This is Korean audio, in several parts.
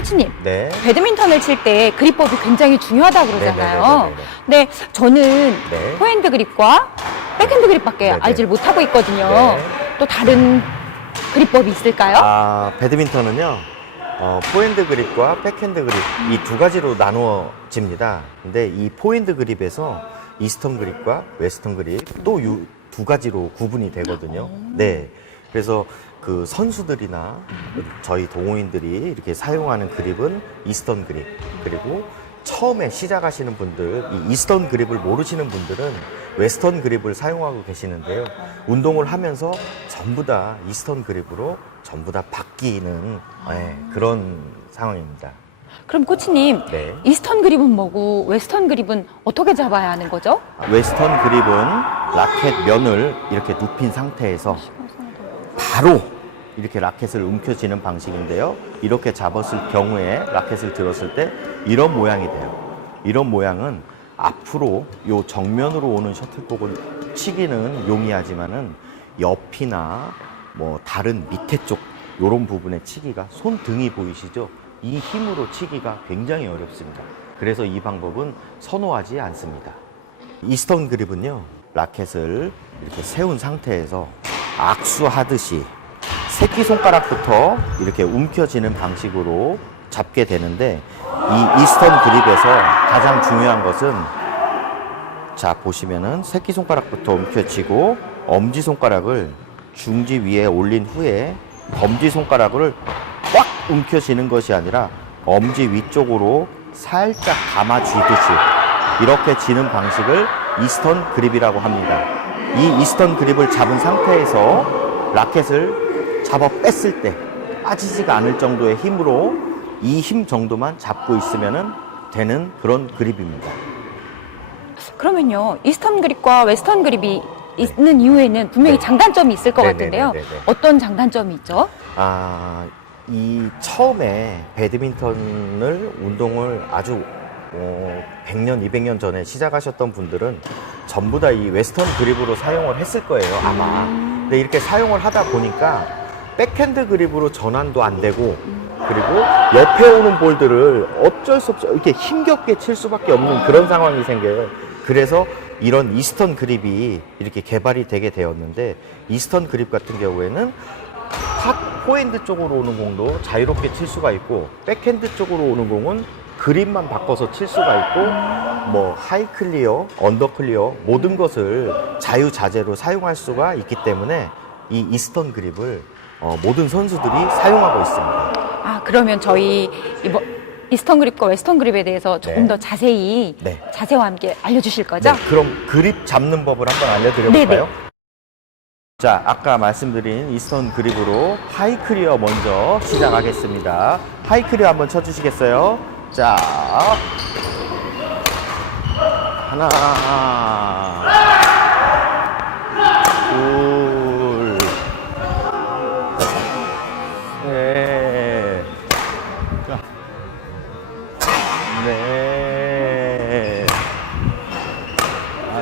코치님, 네. 배드민턴을 칠 때 그립법이 굉장히 중요하다고 그러잖아요. 네네네네네. 근데 저는 네. 포핸드 그립과 백핸드 그립밖에 네네. 알지를 못하고 있거든요. 네. 또 다른 그립법이 있을까요? 아, 배드민턴은요, 어, 포핸드 그립과 백핸드 그립 이 두 가지로 나누어집니다. 근데 이 포핸드 그립에서 이스턴 그립과 웨스턴 그립 또 두 가지로 구분이 되거든요. 네. 그래서 그 선수들이나 저희 동호인들이 이렇게 사용하는 그립은 이스턴 그립 그리고 처음에 시작하시는 분들 이 이스턴 그립을 모르시는 분들은 웨스턴 그립을 사용하고 계시는데요. 운동을 하면서 전부 다 이스턴 그립으로 전부 다 바뀌는 예, 그런 상황입니다. 그럼 코치님, 네. 이스턴 그립은 뭐고 웨스턴 그립은 어떻게 잡아야 하는 거죠? 웨스턴 그립은 라켓 면을 이렇게 눕힌 상태에서 바로 이렇게 라켓을 움켜쥐는 방식인데요. 이렇게 잡았을 경우에 라켓을 들었을 때 이런 모양이 돼요. 이런 모양은 앞으로 요 정면으로 오는 셔틀콕을 치기는 용이하지만은 옆이나 뭐 다른 밑에 쪽 요런 부분에 치기가 손등이 보이시죠? 이 힘으로 치기가 굉장히 어렵습니다. 그래서 이 방법은 선호하지 않습니다. 이스턴 그립은요, 라켓을 이렇게 세운 상태에서 악수하듯이 새끼손가락부터 이렇게 움켜쥐는 방식으로 잡게 되는데, 이 이스턴 그립에서 가장 중요한 것은 자, 보시면은 새끼손가락부터 움켜쥐고 엄지손가락을 중지 위에 올린 후에 검지손가락을 꽉 움켜쥐는 것이 아니라 엄지 위쪽으로 살짝 감아쥐듯이 이렇게 쥐는 방식을 이스턴 그립이라고 합니다. 이 이스턴 그립을 잡은 상태에서 라켓을 잡아 뺐을 때 빠지지가 않을 정도의 힘으로 이 힘 정도만 잡고 있으면 되는 그런 그립입니다. 그러면요, 이스턴 그립과 웨스턴 그립이 있는 이유에는 분명히 네. 장단점이 있을 것 네, 같은데요. 네, 네, 네, 네. 어떤 장단점이 있죠? 아, 이 처음에 배드민턴을 운동을 아주 어, 100년, 200년 전에 시작하셨던 분들은 전부 다 이 웨스턴 그립으로 사용을 했을 거예요, 아마. 근데 이렇게 사용을 하다 보니까 백핸드 그립으로 전환도 안 되고 그리고 옆에 오는 볼들을 어쩔 수 없이 이렇게 힘겹게 칠 수밖에 없는 그런 상황이 생겨요. 그래서 이런 이스턴 그립이 이렇게 개발이 되게 되었는데 이스턴 그립 같은 경우에는 탁 포핸드 쪽으로 오는 공도 자유롭게 칠 수가 있고 백핸드 쪽으로 오는 공은 그립만 바꿔서 칠 수가 있고 뭐 하이 클리어, 언더 클리어 모든 것을 자유자재로 사용할 수가 있기 때문에 이 이스턴 그립을 어, 모든 선수들이 사용하고 있습니다. 아, 그러면 저희 이번 이스턴 그립과 웨스턴 그립에 대해서 조금 네. 더 자세히 네. 자세와 함께 알려주실 거죠? 네, 그럼 그립 잡는 법을 한번 알려드려 네네. 볼까요? 자, 아까 말씀드린 이스턴 그립으로 하이 클리어 먼저 시작하겠습니다. 하이 클리어 한번 쳐주시겠어요? 자, 하나,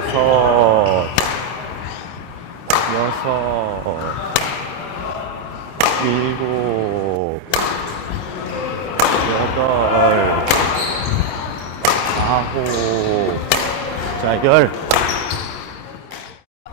다섯, 여섯, 일곱, 여덟, 아홉, 자, 열.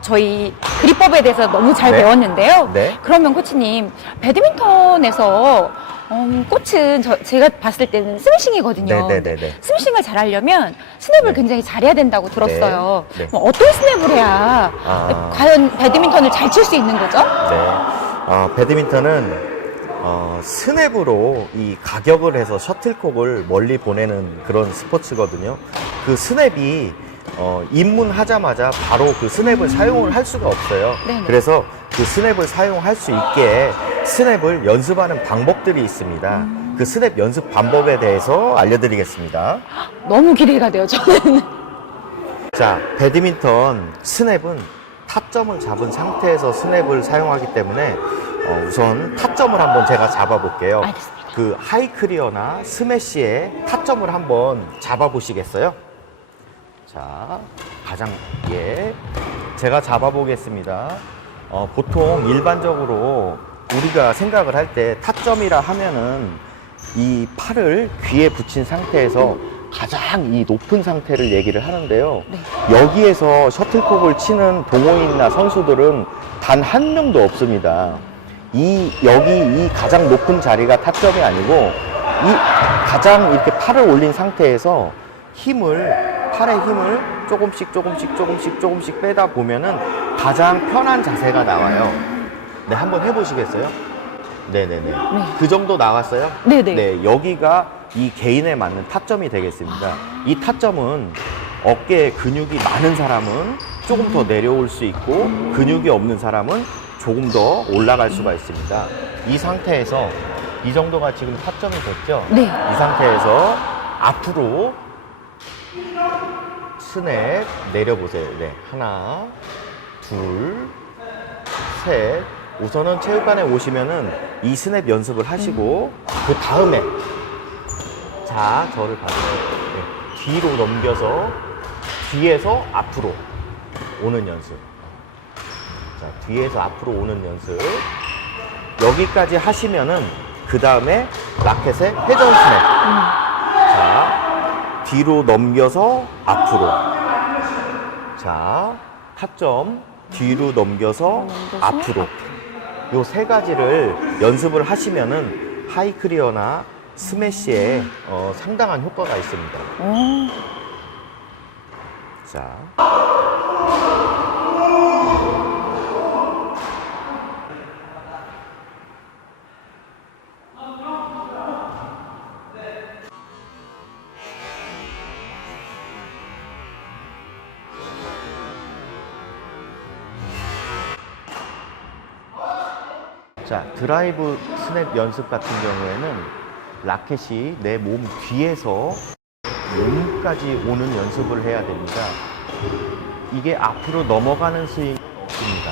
저희 그립법에 대해서 너무 잘 네. 배웠는데요. 네. 그러면 코치님, 배드민턴에서 음, 꽃은 저, 제가 봤을 때는 스매싱이거든요. 네 네 네 네. 스매싱을 잘하려면 스냅을 네. 굉장히 잘해야 된다고 들었어요. 네. 네. 그럼 어떤 스냅을 해야 아. 과연 배드민턴을 잘 칠 수 있는 거죠? 네. 어, 배드민턴은 어, 스냅으로 이 가격을 해서 셔틀콕을 멀리 보내는 그런 스포츠거든요. 그 스냅이 어, 입문하자마자 바로 그 스냅을 사용을 할 수가 없어요. 네네. 그래서 그 스냅을 사용할 수 있게 스냅을 연습하는 방법들이 있습니다. 그 스냅 연습 방법에 대해서 알려드리겠습니다. 너무 기대가 돼요, 저는. 자, 배드민턴 스냅은 타점을 잡은 상태에서 스냅을 사용하기 때문에 어, 우선 타점을 한번 제가 잡아볼게요. 알겠습니다. 그 하이 클리어나 스매시의 타점을 한번 잡아보시겠어요? 자, 가장 예, 제가 잡아보겠습니다. 어, 보통 일반적으로 우리가 생각을 할 때 타점이라 하면은 이 팔을 귀에 붙인 상태에서 가장 이 높은 상태를 얘기를 하는데요. 네. 여기에서 셔틀콕을 치는 동호인이나 선수들은 단 한 명도 없습니다. 이 여기 이 가장 높은 자리가 타점이 아니고 이 가장 이렇게 팔을 올린 상태에서 힘을 팔의 힘을 조금씩 조금씩 조금씩 조금씩 빼다 보면은 가장 편한 자세가 나와요. 네, 한번 해보시겠어요? 네네 네. 그 정도 나왔어요? 네네. 네, 여기가 이 개인에 맞는 타점이 되겠습니다. 이 타점은 어깨에 근육이 많은 사람은 조금 더 내려올 수 있고 근육이 없는 사람은 조금 더 올라갈 수가 있습니다. 이 상태에서 이 정도가 지금 타점이 됐죠? 네. 이 상태에서 앞으로 스냅 내려보세요. 네. 하나, 둘, 셋. 우선은 체육관에 오시면은 이 스냅 연습을 하시고 그 다음에 자 저를 봐주세요. 네. 뒤로 넘겨서 뒤에서 앞으로 오는 연습. 자 뒤에서 앞으로 오는 연습. 여기까지 하시면은 그 다음에 라켓의 회전 스냅. 자 뒤로 넘겨서 앞으로. 자 타점 뒤로 넘겨서 넘겨서 앞으로. 요 세 가지를 연습을 하시면은 하이 클리어나 스매시에 어, 상당한 효과가 있습니다. 어, 자. 드라이브 스냅 연습 같은 경우에는 라켓이 내 몸 뒤에서 몸까지 오는 연습을 해야 됩니다. 이게 앞으로 넘어가는 스윙이 없습니다.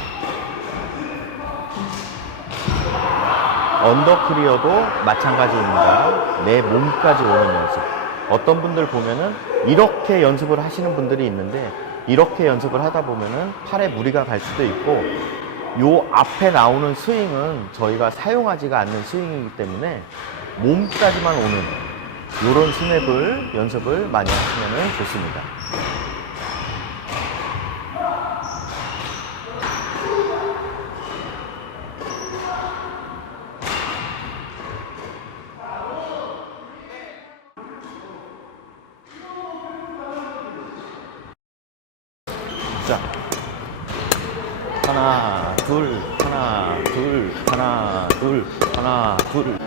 언더 클리어도 마찬가지입니다. 내 몸까지 오는 연습. 어떤 분들 보면은 이렇게 연습을 하시는 분들이 있는데 이렇게 연습을 하다 보면은 팔에 무리가 갈 수도 있고 요 앞에 나오는 스윙은 저희가 사용하지가 않는 스윙이기 때문에 몸까지만 오는 요런 스냅을 연습을 많이 하시면 좋습니다. 자, 하나, 둘, 하나, 둘, 하나, 둘, 하나, 둘,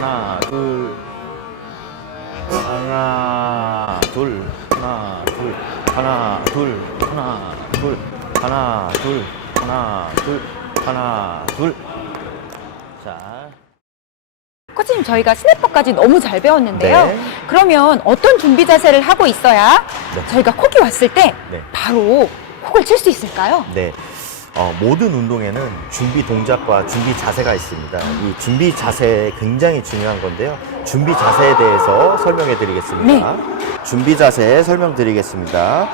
하나, 둘, 하나, 둘, 하나, 둘, 하나, 둘, 하나, 둘, 하나, 둘, 하나, 둘, 하나, 둘. 자, 코치님 저희가 스냅퍼까지 너무 잘 배웠는데요. 네. 그러면 어떤 준비 자세를 하고 있어야 네. 저희가 콕이 왔을 때 네. 바로 콕을 칠 수 있을까요? 네. 어, 모든 운동에는 준비 동작과 준비 자세가 있습니다. 이 준비 자세 굉장히 중요한 건데요. 준비 자세에 대해서 설명해 드리겠습니다. 준비 자세 설명드리겠습니다.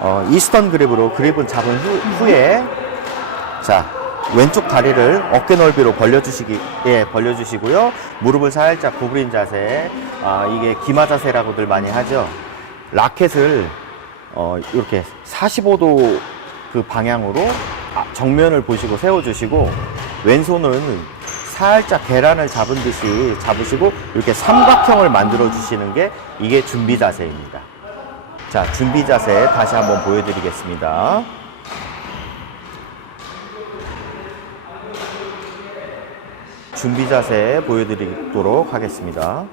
어, 이스턴 그립으로 그립은 잡은 후, 후에 자 왼쪽 다리를 어깨 넓이로 벌려주시기 예 벌려주시고요. 무릎을 살짝 구부린 자세. 아, 이게 기마 자세라고들 많이 하죠. 라켓을 어, 이렇게 45도 그 방향으로 아, 정면을 보시고 세워주시고 왼손은 살짝 계란을 잡은 듯이 잡으시고 이렇게 삼각형을 만들어 주시는 게 이게 준비 자세입니다. 자, 준비 자세 다시 한번 보여드리겠습니다. 준비 자세 보여드리도록 하겠습니다.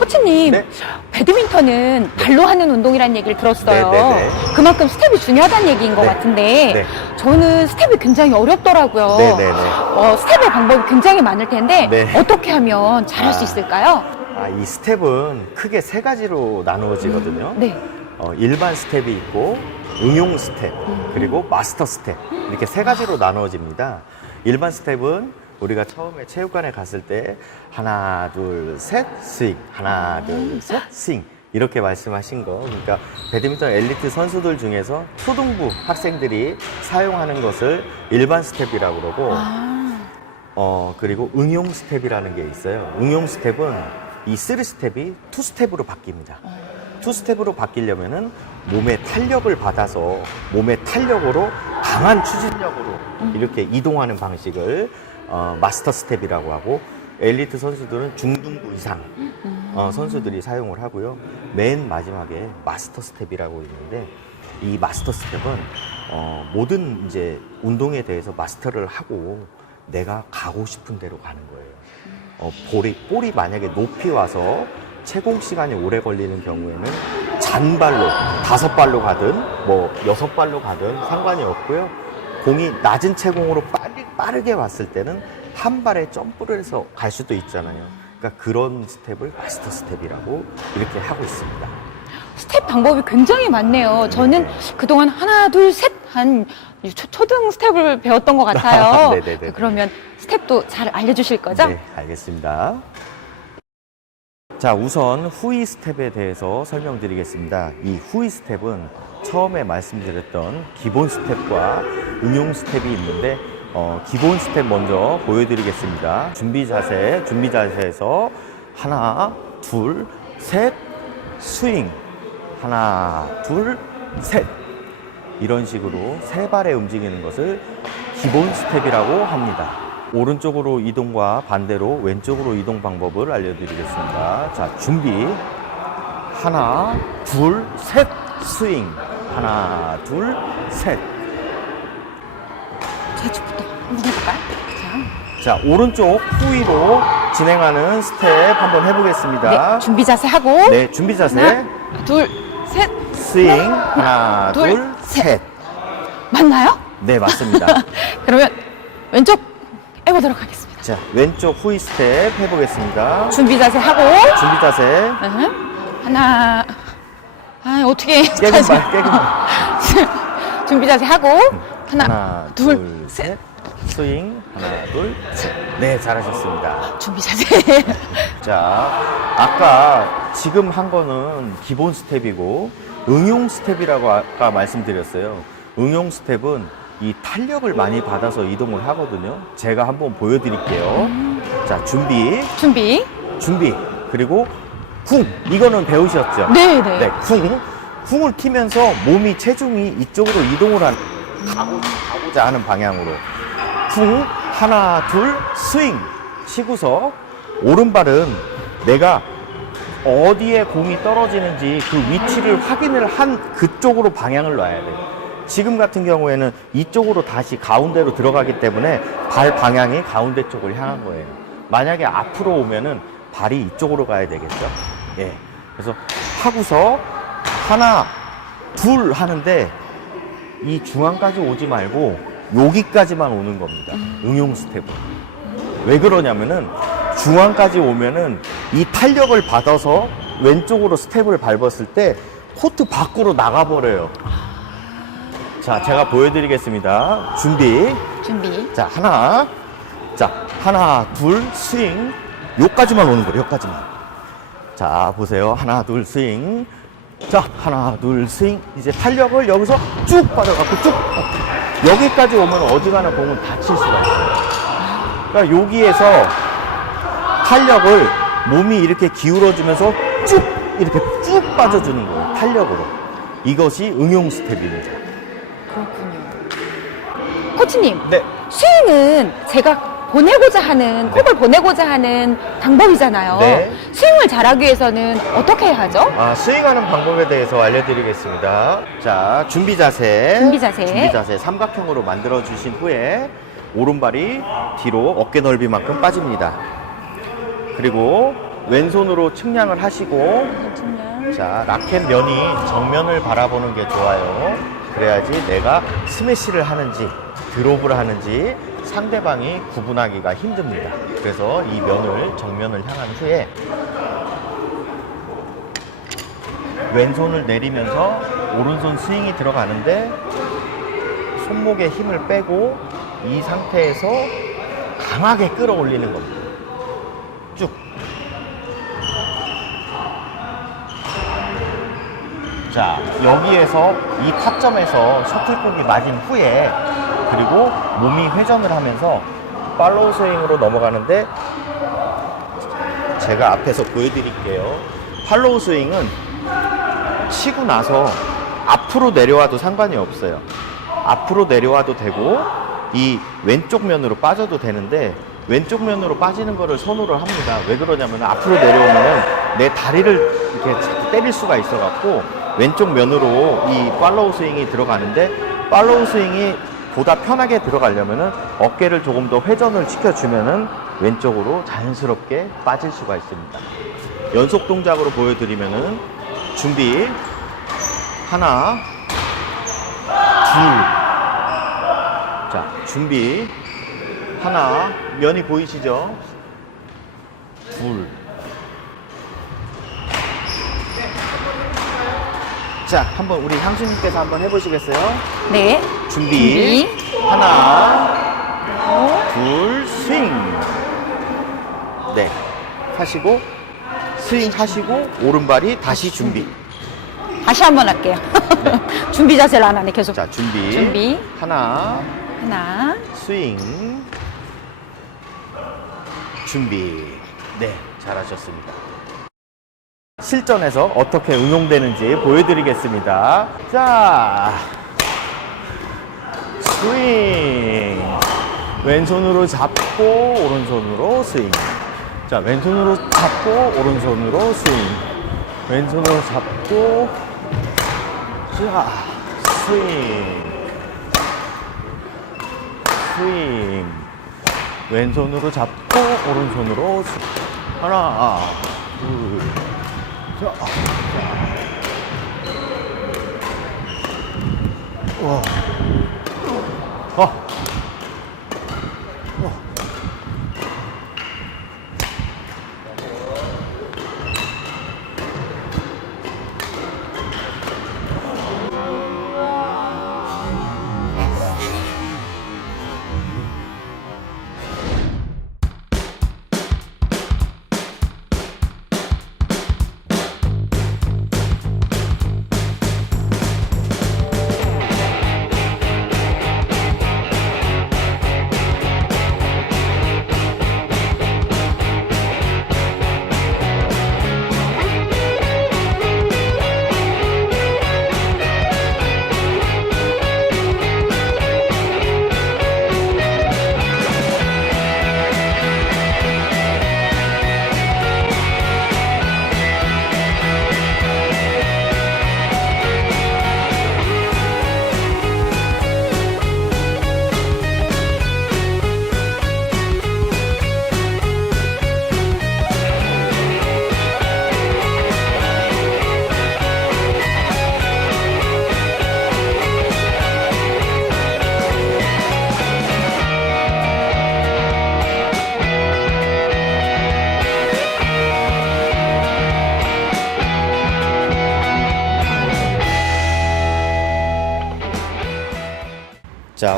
코치님, 네. 배드민턴은 발로 하는 운동이라는 얘기를 들었어요. 네, 네, 네. 그만큼 스텝이 중요하다는 얘기인 것 네. 같은데 네. 저는 스텝이 굉장히 어렵더라고요. 네, 네, 네. 어, 스텝의 방법이 굉장히 많을 텐데 네. 어떻게 하면 잘할 수 아. 있을까요? 아, 이 스텝은 크게 세 가지로 나누어지거든요. 네. 어, 일반 스텝이 있고 응용 스텝 그리고 마스터 스텝 이렇게 세 가지로 나누어집니다. 일반 스텝은 우리가 처음에 체육관에 갔을 때 하나 둘 셋 스윙. 하나 둘 셋 스윙. 이렇게 말씀하신 거. 그러니까 배드민턴 엘리트 선수들 중에서 초등부 학생들이 사용하는 것을 일반 스텝이라고 그러고 아, 어, 그리고 응용 스텝이라는 게 있어요. 응용 스텝은 이 쓰리 스텝이 투 스텝으로 바뀝니다. 투 스텝으로 바뀌려면은 몸의 탄력을 받아서 몸의 탄력으로 강한 추진력으로 이렇게 이동하는 방식을 어, 마스터 스텝이라고 하고 엘리트 선수들은 중등부 이상 어, 선수들이 사용을 하고요. 맨 마지막에 마스터 스텝이라고 있는데 이 마스터 스텝은 어, 모든 이제 운동에 대해서 마스터를 하고 내가 가고 싶은 대로 가는 거예요. 어, 볼이, 볼이 만약에 높이 와서 채공 시간이 오래 걸리는 경우에는 잔발로 다섯 발로 가든 뭐 여섯 발로 가든 상관이 없고요. 공이 낮은 채공으로 빠르, 빠르게 왔을 때는 한 발에 점프를 해서 갈 수도 있잖아요. 그러니까 그런 스텝을 마스터 스텝이라고 이렇게 하고 있습니다. 스텝 방법이 굉장히 많네요. 저는 그동안 하나, 둘, 셋, 한 초, 초등 스텝을 배웠던 것 같아요. 네네네. 그러면 스텝도 잘 알려주실 거죠? 네, 알겠습니다. 자, 우선 후위 스텝에 대해서 설명드리겠습니다. 이 후위 스텝은 처음에 말씀드렸던 기본 스텝과 응용 스텝이 있는데 어, 기본 스텝 먼저 보여드리겠습니다. 준비 자세, 준비 자세에서 하나, 둘, 셋, 스윙. 하나, 둘, 셋. 이런 식으로 세 발에 움직이는 것을 기본 스텝이라고 합니다. 오른쪽으로 이동과 반대로 왼쪽으로 이동 방법을 알려드리겠습니다. 자, 준비. 하나, 둘, 셋, 스윙. 하나, 둘, 셋. 해볼까요? 자, 자, 오른쪽 후위로 진행하는 스텝 한번 해보겠습니다. 네, 준비 자세 하고. 네, 준비 자세. 하나, 둘, 셋. 스윙. 하나, 둘, 둘, 셋. 맞나요? 네, 맞습니다. 그러면 왼쪽 해보도록 하겠습니다. 자, 왼쪽 후위 스텝 해보겠습니다. 준비 자세 하고. 준비 자세. 으흠. 하나. 아, 어떻게. 깨금 발, 깨금 발. 준비 자세 하고. 하나, 하나, 둘, 둘, 셋. 스윙. 하나, 둘, 셋. 네, 잘하셨습니다. 준비 자세. 자, 아까 지금 한 거는 기본 스텝이고, 응용 스텝이라고 아까 말씀드렸어요. 응용 스텝은 이 탄력을 많이 받아서 이동을 하거든요. 제가 한번 보여드릴게요. 자, 준비, 준비. 준비. 그리고 쿵. 이거는 배우셨죠? 네, 네. 네, 쿵. 쿵을 튀면서 몸이 체중이 이쪽으로 이동을 한 가고, 가고자 하는 방향으로. 쿵. 하나, 둘, 스윙. 치고서 오른발은 내가 어디에 공이 떨어지는지 그 위치를 확인을 한 그쪽으로 방향을 놔야 돼요. 지금 같은 경우에는 이쪽으로 다시 가운데로 들어가기 때문에 발 방향이 가운데 쪽을 향한 거예요. 만약에 앞으로 오면은 발이 이쪽으로 가야 되겠죠. 예. 그래서 하고서 하나, 둘 하는데 이 중앙까지 오지 말고 여기까지만 오는 겁니다. 응용 스텝은. 왜 그러냐면은 중앙까지 오면은 이 탄력을 받아서 왼쪽으로 스텝을 밟았을 때 코트 밖으로 나가버려요. 자, 제가 보여드리겠습니다. 준비. 준비. 자, 하나. 자, 하나, 둘, 스윙. 요까지만 오는 거예요, 요까지만. 자, 보세요. 하나, 둘, 스윙. 자, 하나, 둘, 스윙. 이제 탄력을 여기서 쭉 받아갖고 쭉. 여기까지 오면 어지간한 공은 다칠 수가 있어요. 그러니까 여기에서 탄력을 몸이 이렇게 기울어지면서 쭉 이렇게 쭉 빠져주는 거예요. 탄력으로. 이것이 응용 스텝입니다. 그렇군요. 코치님, 네. 스윙은 제가 보내고자 하는, 콕을 보내고자 하는 방법이잖아요. 네. 스윙을 잘하기 위해서는 어떻게 해야 하죠? 아, 스윙하는 방법에 대해서 알려드리겠습니다. 자, 준비 자세. 준비 자세. 준비 자세 삼각형으로 만들어 주신 후에 오른발이 뒤로 어깨 넓이만큼 빠집니다. 그리고 왼손으로 측량을 하시고 자, 라켓 면이 정면을 바라보는 게 좋아요. 그래야지 내가 스매시를 하는지 드롭을 하는지 상대방이 구분하기가 힘듭니다. 그래서 이 면을 정면을 향한 후에 왼손을 내리면서 오른손 스윙이 들어가는데 손목에 힘을 빼고 이 상태에서 강하게 끌어올리는 겁니다. 쭉. 자, 여기에서 이 타점에서 셔틀콕이 맞은 후에 그리고 몸이 회전을 하면서 팔로우 스윙으로 넘어가는데 제가 앞에서 보여드릴게요. 팔로우 스윙은 치고 나서 앞으로 내려와도 상관이 없어요. 앞으로 내려와도 되고 이 왼쪽 면으로 빠져도 되는데 왼쪽 면으로 빠지는 거를 선호를 합니다. 왜 그러냐면 앞으로 내려오면은 내 다리를 이렇게 자꾸 때릴 수가 있어 갖고 왼쪽 면으로 이 팔로우 스윙이 들어가는데 팔로우 스윙이 보다 편하게 들어가려면은 어깨를 조금 더 회전을 시켜주면은 왼쪽으로 자연스럽게 빠질 수가 있습니다. 연속 동작으로 보여드리면은 준비 하나 둘 자, 준비. 하나, 면이 보이시죠? 둘. 자, 한번 우리 향수님께서 한번 해보시겠어요? 네. 준비. 하나, 둘, 스윙. 네. 하시고, 스윙 하시고, 오른발이 다시 준비. 다시 한 번 할게요. 준비 자세를 안 하네, 계속. 자, 준비. 준비. 하나, 하나, 스윙 준비 네 잘하셨습니다 실전에서 어떻게 응용되는지 보여드리겠습니다 자 스윙. 왼손으로 잡고 오른손으로 스윙. 자 왼손으로 잡고 오른손으로 스윙. 왼손으로 잡고 자 스윙. 스윙. 왼손으로 잡고 오른손으로 스윙. 하나 둘자. 와. 어.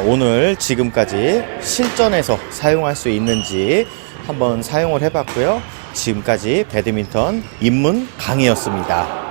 오늘 지금까지 실전에서 사용할 수 있는지 한번 사용을 해봤고요. 지금까지 배드민턴 입문 강의였습니다.